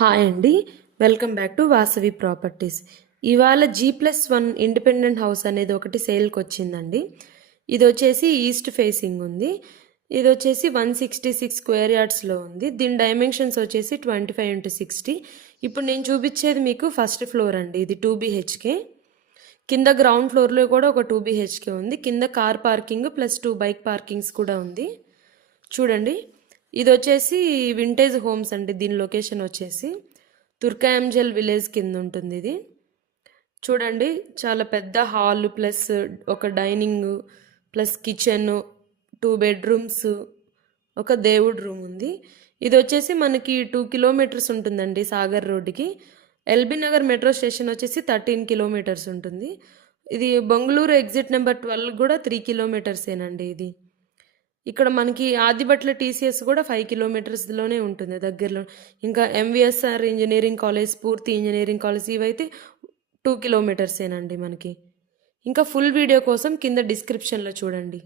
Hi అండి, welcome back to Vasavi properties. ఇవాళ G+1 independent house అనేది ఒకటి సేల్కి వచ్చిందండి. ఇది వచ్చేసి ఈస్ట్ ఫేసింగ్ ఉంది. ఇది వచ్చేసి 166 స్క్వేర్ యార్డ్స్లో ఉంది. దీని డైమెన్షన్స్ వచ్చేసి 25x60. ఇప్పుడు నేను చూపించేది మీకు ఫస్ట్ ఫ్లోర్ అండి. ఇది 2 BHK. కింద గ్రౌండ్ ఫ్లోర్లో కూడా ఒక 2 BHK ఉంది. కింద car parking plus 2 bike parkings కూడా ఉంది. చూడండి, ఇది వచ్చేసి వింటేజ్ హోమ్స్ అండి. దీని లొకేషన్ వచ్చేసి తుర్కాయంజల్ విలేజ్ కింద ఉంటుంది. ఇది చూడండి, చాలా పెద్ద హాల్ ప్లస్ ఒక డైనింగ్ ప్లస్ కిచెన్, 2 బెడ్రూమ్స్, ఒక దేవుడి రూమ్ ఉంది. ఇది వచ్చేసి మనకి 2 కిలోమీటర్స్ ఉంటుందండి సాగర్ రోడ్డుకి. ఎల్బీ నగర్ మెట్రో స్టేషన్ వచ్చేసి 13 కిలోమీటర్స్ ఉంటుంది. ఇది బెంగళూరు ఎగ్జిట్ నెంబర్ 12 కూడా 3 కిలోమీటర్సేనండి. ఇది ఇక్కడ మనకి ఆదిబట్ల టీసీఎస్ కూడా 5 కిలోమీటర్స్లోనే ఉంటుంది దగ్గరలో. ఇంకా ఎంవిఎస్ఆర్ ఇంజనీరింగ్ కాలేజ్, స్ఫూర్తి ఇంజనీరింగ్ కాలేజ్ ఇవైతే 2 కిలోమీటర్సేనండి మనకి. ఇంకా ఫుల్ వీడియో కోసం కింద డిస్క్రిప్షన్లో చూడండి.